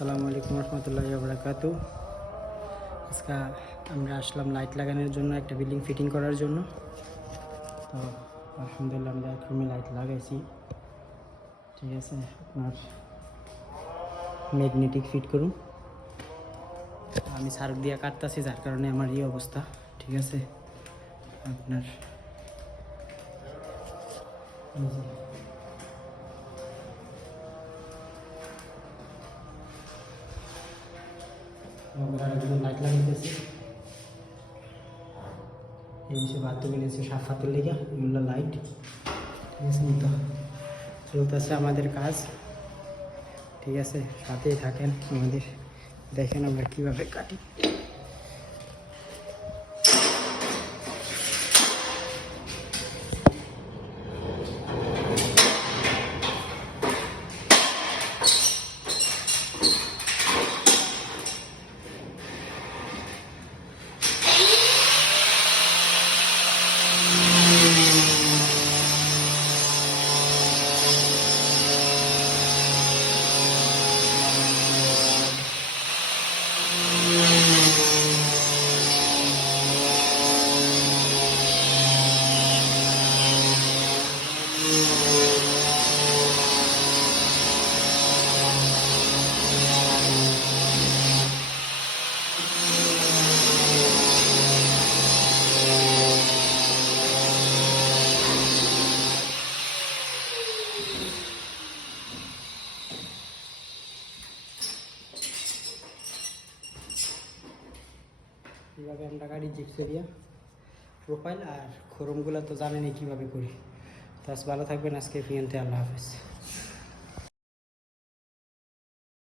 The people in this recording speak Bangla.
আসসালামু আলাইকুম রহমতুল্লাহি ওয়া বারাকাতুহু। আজকে আমরা আসলাম লাইট লাগানোর জন্য, একটা বিল্ডিং ফিটিং করার জন্য। তো আলহামদুলিল্লাহ আমরা এক রুমে লাইট লাগাইছি, ঠিক আছে। আপনার ম্যাগনেটিক ফিট করুন। আমি সার্ক দিয়ে কাটতেছি, যার কারণে আমার এই অবস্থা, ঠিক আছে। আপনার লাইট লাগাইতেছি, এই হিসেবে বাথরুমে নিয়েছে সাফ হাতের লেগে এগুলো লাইট, ঠিক আছে। তো চলতেছে আমাদের কাজ, ঠিক আছে। সাথেই থাকেন আমাদের, দেখেন আমরা কীভাবে কাটি। কীভাবে আমরা গাড়ি জিপসেরিয়া প্রোফাইল আর খোরমগুলো তো জানেনই কীভাবে করি। তো আজ ভালো থাকবেন, আজকে পিএনতে আল্লাহ হাফেজ।